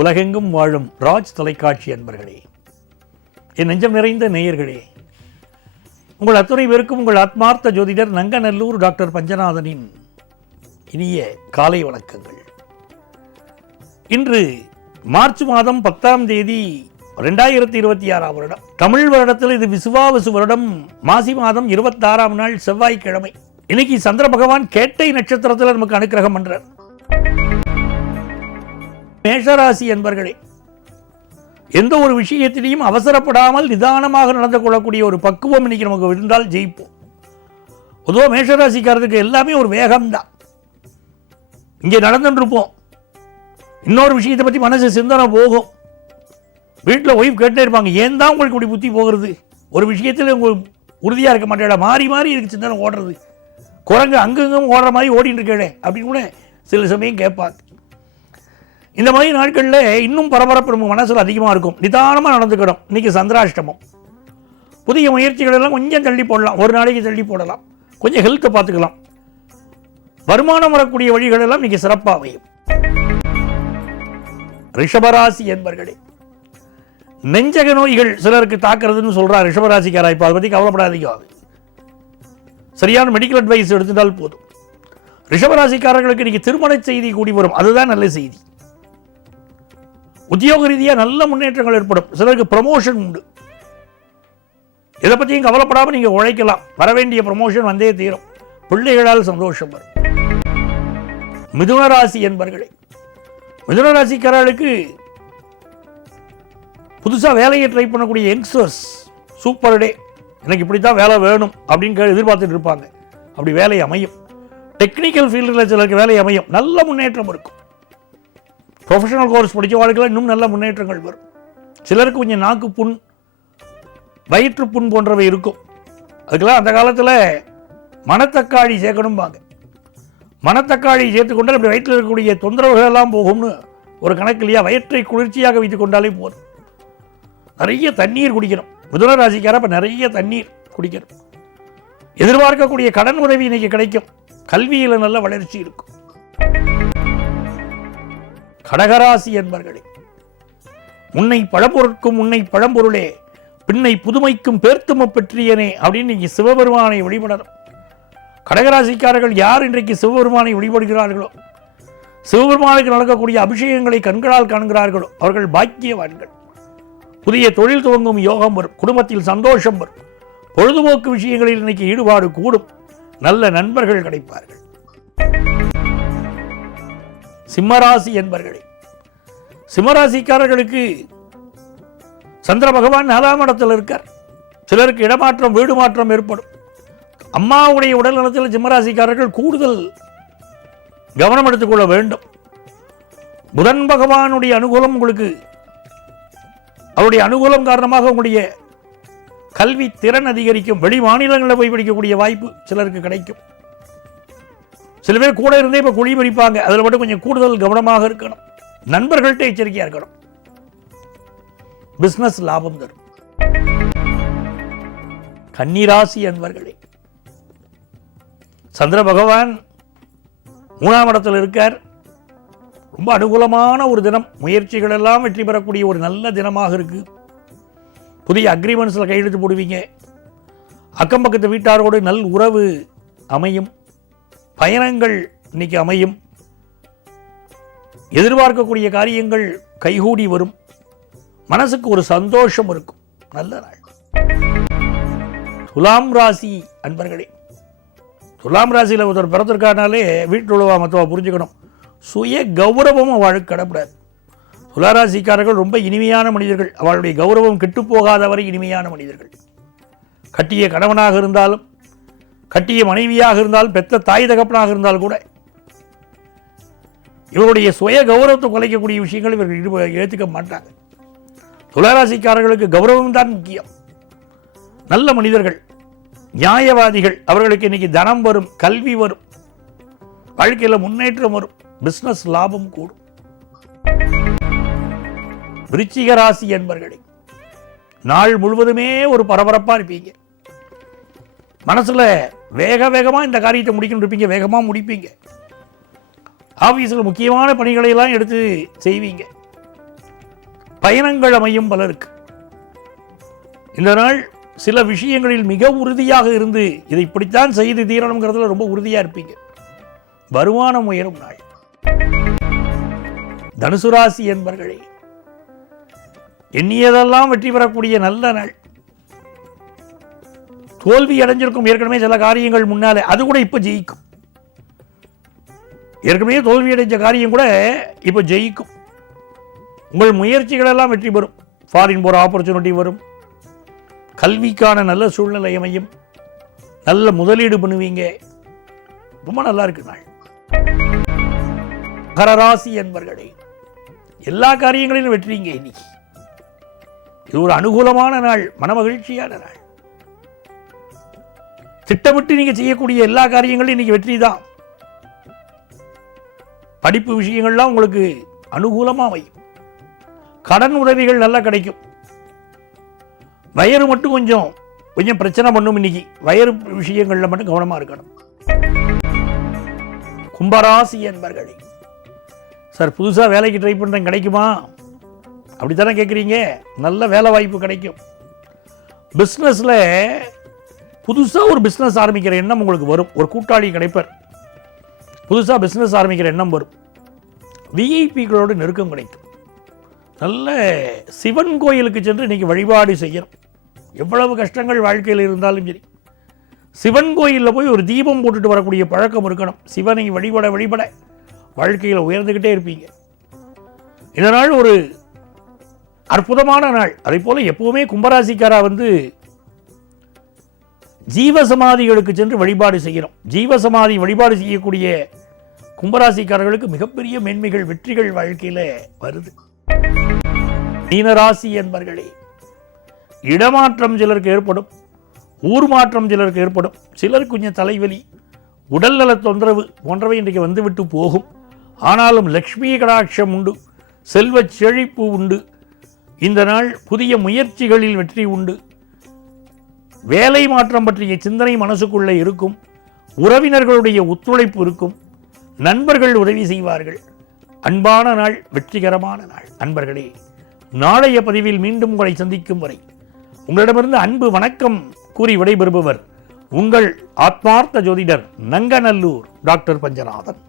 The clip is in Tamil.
உலகெங்கும் வாழும் ராஜ் தொலைக்காட்சி அன்பர்களே, என் நெஞ்சம் நிறைந்த நேயர்களே, உங்கள் அத்துணை பேருக்கும் உங்கள் ஆத்மார்த்த ஜோதிடர் நங்கநல்லூர் டாக்டர் பஞ்சநாதனின் இனிய காலை வணக்கங்கள். இன்று மார்ச் மாதம் 10ஆம் தேதி 2026 வருடம். தமிழ் வருடத்தில் இது விசுவாவசு வருடம். மாசி மாதம் 26ஆம் நாள் செவ்வாய்க்கிழமை. இன்னைக்கு சந்திர பகவான் கேட்டை நட்சத்திரத்தில் நமக்கு அனுக்கிரகம் பண்றார். மேஷராசி என்பர்களே, எந்த ஒரு விஷயத்திலையும் அவசரப்படாமல் நிதானமாக நடந்து கொள்ளக்கூடிய ஒரு பக்குவம் இன்னைக்கு நமக்கு இருந்தால் ஜெயிப்போம். பொதுவாக மேஷராசிக்காரருக்கு எல்லாமே ஒரு வேகம்தான். இங்கே நடந்துருப்போம், இன்னொரு விஷயத்தை பற்றி மனசு சிந்தனை போகும். வீட்டில் ஒய்ஃப் கேட்டே இருப்பாங்க, ஏன் தான் உங்களுக்கு இப்படி புத்தி போகிறது, ஒரு விஷயத்தில் உங்களுக்கு உறுதியாக இருக்க மாட்டேடா, மாறி மாறி இதுக்கு சிந்தனை ஓடுறது, குரங்கு அங்கங்கும் ஓடுற மாதிரி ஓடிட்டு இருக்கே அப்படின்னு கூட சில சமயம் கேட்பாங்க. இந்த மாதிரி நாட்களில் இன்னும் பரபரப்பு நம்ம மனசில் அதிகமாக இருக்கும். நிதானமாக நடந்துக்கணும். இன்றைக்கி சந்திராஷ்டமம். புதிய முயற்சிகள் எல்லாம் கொஞ்சம் தள்ளி போடலாம், ஒரு நாளைக்கு தள்ளி போடலாம். கொஞ்சம் ஹெல்த்தை பார்த்துக்கலாம். வருமானம் வரக்கூடிய வழிகள் எல்லாம் இன்றைக்கி சிறப்பாக அமையும். ரிஷபராசி என்பர்களே, நெஞ்சக நோய்கள் சிலருக்கு தாக்குறதுன்னு சொல்கிறார் ரிஷபராசிக்காரா. இப்போ அதை பற்றி கவலைப்படாதீங்க, சரியான மெடிக்கல் அட்வைஸ் எடுத்துட்டால் போதும். ரிஷபராசிக்காரர்களுக்கு இன்றைக்கி திருமண செய்தி கூடி வரும், அதுதான் நல்ல செய்தி. உத்தியோக ரீதியாக நல்ல முன்னேற்றங்கள் ஏற்படும். சிலருக்கு ப்ரமோஷன் உண்டு. இதை பற்றியும் கவலைப்படாமல் நீங்கள் உழைக்கலாம். வரவேண்டிய ப்ரமோஷன் வந்தே தீரும். பிள்ளைகளால் சந்தோஷம் வரும். மிதுனராசி என்பர்களே, மிதுனராசிக்காரர்களுக்கு புதுசாக வேலையை ட்ரை பண்ணக்கூடிய யங்ஸ்டர்ஸ் சூப்பர் டே, எனக்கு இப்படி தான் வேலை வேணும் அப்படின்னு எதிர்பார்த்துட்டு இருப்பாங்க. அப்படி வேலை அமையும். டெக்னிக்கல் ஃபீல்டில் சிலருக்கு வேலை அமையும். நல்ல முன்னேற்றம் இருக்கும். ப்ரொஃபஷனல் கோர்ஸ் படித்த வாழ்க்கையில் இன்னும் நல்ல முன்னேற்றங்கள் வரும். சிலருக்கு கொஞ்சம் நாக்கு புண், வயிற்று புண் போன்றவை இருக்கும். அதுக்கெல்லாம் அந்த காலத்தில் மணத்தக்காளி சேர்க்கணும்பாங்க. மணத்தக்காளி சேர்த்துக்கொண்டால் அப்படி வயிற்றில் இருக்கக்கூடிய தொந்தரவுகள் எல்லாம் போகும்னு ஒரு கணக்கு இல்லையா? வயிற்றை குளிர்ச்சியாக வைத்துக் கொண்டாலே போதும். நிறைய தண்ணீர் குடிக்கணும். மிதுன ராசிக்கார அப்போ நிறைய தண்ணீர் குடிக்கணும். எதிர்பார்க்கக்கூடிய கடன் உதவி இன்னைக்கு கிடைக்கும். கல்வியில் நல்ல வளர்ச்சி இருக்கும். கடகராசி என்பர்களே, முன்னை பழப்பொருட்கும் முன்னை பழம்பொருளே, பின்னை புதுமைக்கும் பேர்த்தும பெற்றியனே அப்படின்னு இன்னைக்கு சிவபெருமானை வழிபடணும். கடகராசிக்காரர்கள் யார் இன்றைக்கு சிவபெருமானை வழிபடுகிறார்களோ, சிவபெருமானுக்கு நடக்கக்கூடிய அபிஷேகங்களை கண்களால் காண்கிறார்களோ, அவர்கள் பாக்கியவான்கள். புதிய தொழில் துவங்கும் யோகம் வரும். குடும்பத்தில் சந்தோஷம் வரும். பொழுதுபோக்கு விஷயங்களில் இன்னைக்கு ஈடுபாடு கூடும். நல்ல நண்பர்கள் கிடைப்பார்கள். சிம்மராசி என்பர்களே, சிம்மராசிக்காரர்களுக்கு சந்திர பகவான் 4ஆம் இடத்தில் இருக்கார். சிலருக்கு இடமாற்றம், வீடு மாற்றம் ஏற்படும். அம்மாவுடைய உடல் நலத்தில் சிம்மராசிக்காரர்கள் கூடுதல் கவனம் எடுத்துக்கொள்ள வேண்டும். புதன் பகவானுடைய அனுகூலம் உங்களுக்கு, அவருடைய அனுகூலம் காரணமாக உங்களுடைய கல்வி திறன் அதிகரிக்கும். வெளி மாநிலங்களில் போய் படிக்கக்கூடிய வாய்ப்பு சிலருக்கு கிடைக்கும். சில பேர் கூட இருந்தே இப்போ குழி பறிப்பாங்க. அதில் மட்டும் கொஞ்சம் கூடுதல் கவனமாக இருக்கணும். நண்பர்கள்ட்ட எச்சரிக்கையாக இருக்கணும். பிஸ்னஸ் லாபம் தரும். கன்னிராசி அன்பர்களே, சந்திர பகவான் 3ஆம் இடத்தில் இருக்கார். ரொம்ப அனுகூலமான ஒரு தினம். முயற்சிகள் எல்லாம் வெற்றி பெறக்கூடிய ஒரு நல்ல தினமாக இருக்கு. புதிய அக்ரிமெண்ட்ஸில் கையெழுத்து போடுவீங்க. அக்கம் பக்கத்து வீட்டாரோடு நல் உறவு அமையும். பயணங்கள் இன்னைக்கு அமையும். எதிர்பார்க்கக்கூடிய காரியங்கள் கைகூடி வரும். மனசுக்கு ஒரு சந்தோஷம் இருக்கும். நல்ல நாள். துலாம் ராசி அன்பர்களே, துலாம் ராசியில் ஒருத்தர் பிறந்திருக்காருனாலே வீட்டில் உள்ளவா மற்றவா புரிஞ்சுக்கணும். சுய கௌரவம் அவளுக்கு கடப்படாது. துளாராசிக்காரர்கள் ரொம்ப இனிமையான மனிதர்கள். அவளுடைய கௌரவம் கெட்டுப்போகாதவரை இனிமையான மனிதர்கள். கட்டிய கணவனாக இருந்தாலும், கட்டிய மனைவியாக இருந்தால், பெத்த தாய் தகப்பனாக இருந்தால் கூட இவருடைய சுய கௌரவத்தை குலைக்கக்கூடிய விஷயங்கள் இவர்கள் ஏற்றுக்க மாட்டாங்க. துளாராசிக்காரர்களுக்கு கௌரவம் தான் முக்கியம். நல்ல மனிதர்கள், நியாயவாதிகள். அவர்களுக்கு இன்னைக்கு தனம் வரும், கல்வி வரும், வாழ்க்கையில் முன்னேற்றம் வரும், பிஸ்னஸ் லாபம் கூடும். விருச்சிக ராசி என்பர்களே, நாள் முழுவதுமே ஒரு பரபரப்பாக இருப்பீங்க. மனசில் வேகமாக இந்த காரியத்தை முடிக்கணும் இருப்பீங்க. வேகமாக முடிப்பீங்க. ஆஃபீஸில் முக்கியமான பணிகளை எல்லாம் எடுத்து செய்வீங்க. பயணங்கள் அமையும் பலருக்கு. இந்த நாள் சில விஷயங்களில் மிக உறுதியாக இருந்து இதை இப்படித்தான் செய்து தீரணுங்கிறதுல ரொம்ப உறுதியாக இருப்பீங்க. வருமானம் உயரும் நாள். தனுசு ராசி என்பர்களே, எண்ணியதெல்லாம் வெற்றி பெறக்கூடிய நல்ல நாள். தோல்வி அடைஞ்சிருக்கும் ஏற்கனவே சில காரியங்கள் முன்னாலே, அது கூட இப்போ ஜெயிக்கும். ஏற்கனவே தோல்வி அடைஞ்ச காரியம் கூட இப்போ ஜெயிக்கும். உங்கள் முயற்சிகள் எல்லாம் வெற்றி பெறும். ஃபாரின் போகிற ஆப்பர்ச்சுனிட்டி வரும். கல்விக்கான நல்ல சூழ்நிலை அமையும். நல்ல முதலீடு பண்ணுவீங்க. ரொம்ப நல்லா இருக்கு நாள். மகர ராசி என்பர்களே, எல்லா காரியங்களிலும் வெற்றிங்க. இன்னைக்கு இது ஒரு அனுகூலமான நாள், மனமகிழ்ச்சியான நாள். திட்டமிட்டு நீங்க செய்யக்கூடிய எல்லா காரியங்களும் இன்னைக்கு வெற்றி தான். படிப்பு விஷயங்கள்லாம் உங்களுக்கு அனுகூலமா அமையும். கடன் உதவிகள் நல்லா கிடைக்கும். வயிறு மட்டும் கொஞ்சம் பிரச்சனை பண்ணும். இன்னைக்கு வயிறு விஷயங்கள்ல மட்டும் கவனமா இருக்கணும். கும்பராசி என்பர்களே, சார் புதுசாக வேலைக்கு ட்ரை பண்ணுறேன், கிடைக்குமா? அப்படித்தானே கேட்குறீங்க. நல்ல வேலை வாய்ப்பு கிடைக்கும். பிஸ்னஸில் புதுசாக ஒரு பிஸ்னஸ் ஆரம்பிக்கிற எண்ணம் உங்களுக்கு வரும். ஒரு கூட்டாளி கிடைப்பார். புதுசாக பிஸ்னஸ் ஆரம்பிக்கிற எண்ணம் வரும். விஐபிகளோடு நெருக்கம் கிடைக்கும். நல்ல சிவன் கோயிலுக்கு சென்று இன்றைக்கி வழிபாடு செய்யணும். எவ்வளவு கஷ்டங்கள் வாழ்க்கையில் இருந்தாலும் சரி, சிவன் கோயிலில் போய் ஒரு தீபம் போட்டுட்டு வரக்கூடிய பழக்கம் இருக்கணும். சிவனை வழிபட வாழ்க்கையில் உயர்ந்துக்கிட்டே இருப்பீங்க. இந்த நாள் ஒரு அற்புதமான நாள். அதே போல் எப்போவுமே கும்பராசிக்காரா ஜீவசமாதிகளுக்கு சென்று வழிபாடு செய்யணும். ஜீவசமாதி வழிபாடு செய்யக்கூடிய கும்பராசிக்காரர்களுக்கு மிகப்பெரிய மேன்மைகள், வெற்றிகள் வாழ்க்கையில் வருது. மீனராசி என்பர்களே, இடமாற்றம் சிலருக்கு ஏற்படும். ஊர் மாற்றம் சிலருக்கு ஏற்படும். சிலருக்கு கொஞ்சம் தலைவலி, உடல்நல தொந்தரவு போன்றவை இன்றைக்கு வந்துவிட்டு போகும். ஆனாலும் லக்ஷ்மி கடாட்சம் உண்டு, செல்வ செழிப்பு உண்டு. இந்த நாள் புதிய முயற்சிகளில் வெற்றி உண்டு. வேலை மாற்றம் பற்றிய சிந்தனை மனசுக்குள்ளே இருக்கும். உறவினர்களுடைய ஒத்துழைப்பு இருக்கும். நண்பர்கள் உதவி செய்வார்கள். அன்பான நாள், வெற்றிகரமான நாள். அன்பர்களே, நாளைய பதிவில் மீண்டும் உங்களை சந்திக்கும் வரை உங்களிடமிருந்து அன்பு வணக்கம் கூறி விடைபெறுபவர் உங்கள் ஆத்மார்த்த ஜோதிடர் நங்கநல்லூர் டாக்டர் பஞ்சநாதன்.